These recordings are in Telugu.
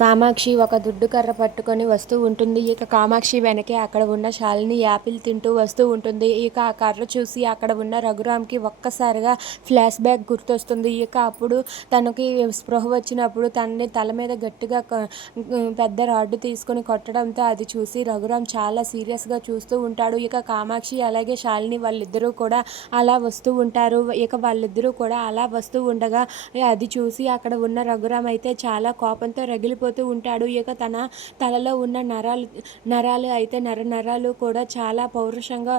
కామాక్షి ఒక దుడ్డు కర్ర పట్టుకొని వస్తూ ఉంటుంది. ఇక కామాక్షి వెనకే అక్కడ ఉన్న శాలిని యాపిల్ తింటూ వస్తూ ఉంటుంది. ఇక ఆ కర్ర చూసి అక్కడ ఉన్న రఘురామ్కి ఒక్కసారిగా ఫ్లాష్ బ్యాక్ గుర్తొస్తుంది. ఇక అప్పుడు తనకి స్పృహ వచ్చినప్పుడు తనని తల మీద గట్టిగా పెద్ద రాడ్డు తీసుకొని కొట్టడంతో అది చూసి రఘురామ్ చాలా సీరియస్గా చూస్తూ ఉంటాడు. ఇక కామాక్షి అలాగే శాలిని వాళ్ళిద్దరూ కూడా అలా వస్తూ ఉంటారు. ఇక వాళ్ళిద్దరూ కూడా అలా వస్తూ ఉండగా అది చూసి అక్కడ ఉన్న రఘురామ్ అయితే చాలా కోపంతో రగిలి రగిలిపోతూ ఉంటాడు. ఇక తన తలలో ఉన్న నరాలు నరాలు అయితే నర నరాలు కూడా చాలా పౌరుషంగా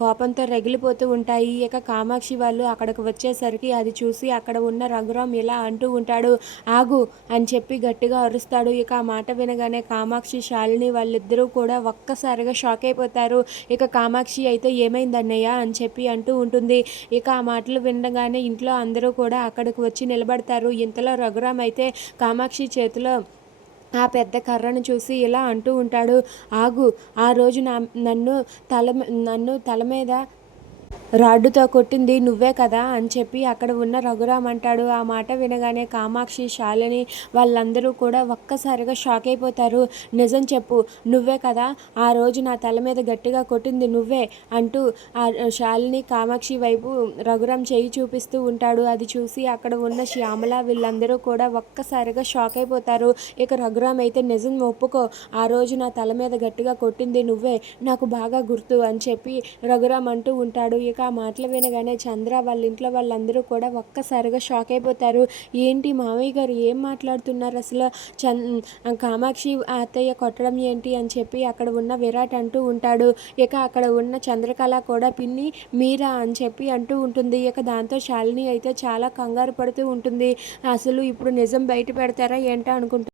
కోపంతో రగిలిపోతూ ఉంటాయి. ఇక కామాక్షి వాళ్ళు అక్కడికి వచ్చేసరికి అది చూసి అక్కడ ఉన్న రఘురామ్ ఇలా అంటూ ఉంటాడు ఆగు అని చెప్పి గట్టిగా అరుస్తాడు. ఇక ఆ మాట వినగానే కామాక్షి శాలిని వాళ్ళిద్దరూ కూడా ఒక్కసారిగా షాక్ అయిపోతారు. ఇక కామాక్షి అయితే ఏమైంది అన్నయ్య? అని చెప్పి అంటూ ఉంటుంది. ఇక ఆ మాటలు వినగానే ఇంట్లో అందరూ కూడా అక్కడికి వచ్చి నిలబడతారు. ఇంతలో రఘురామ్ అయితే కామాక్షి చేతిలో ఆ పెద్ద కర్రను చూసి ఇలా అంటూ ఉంటాడు ఆగు ఆ రోజు నా నన్ను తల నన్ను తల మీద రాడ్డుతో కొట్టింది నువ్వే కదా అని చెప్పి అక్కడ ఉన్న రఘురామ్ అంటాడు. ఆ మాట వినగానే కామాక్షి శాలిని వాళ్ళందరూ కూడా ఒక్కసారిగా షాక్ అయిపోతారు. నిజం చెప్పు నువ్వే కదా ఆ రోజు నా తల మీద గట్టిగా కొట్టింది నువ్వే అంటూ ఆ శాలిని కామాక్షి వైపు రఘురామ్ చేయి చూపిస్తూ ఉంటాడు. అది చూసి అక్కడ ఉన్న శ్యామల వీళ్ళందరూ కూడా ఒక్కసారిగా షాక్ అయిపోతారు. ఇక రఘురామ్ అయితే నిజం ఒప్పుకో ఆ రోజు నా తల మీద గట్టిగా కొట్టింది నువ్వే నాకు బాగా గుర్తు అని చెప్పి రఘురామ్ అంటూ ఉంటాడు. ఇక ఆ మాటలు వినగానే చంద్ర వాళ్ళ ఇంట్లో వాళ్ళందరూ కూడా ఒక్కసారిగా షాక్ అయిపోతారు. ఏంటి మామయ్య గారు ఏం మాట్లాడుతున్నారు? అసలు చన్ కామాక్షి అత్తయ్య కొట్టడం ఏంటి అని చెప్పి అక్కడ ఉన్న విరాట్ అంటూ ఉంటాడు. ఇక అక్కడ ఉన్న చంద్రకళ కూడా పిన్ని మీరా అని చెప్పి అంటూ ఉంటుంది. ఇక దాంతో శాలిని అయితే చాలా కంగారు పడుతూ ఉంటుంది. అసలు ఇప్పుడు నిజం బయట పెడతారా ఏంటో అనుకుంటా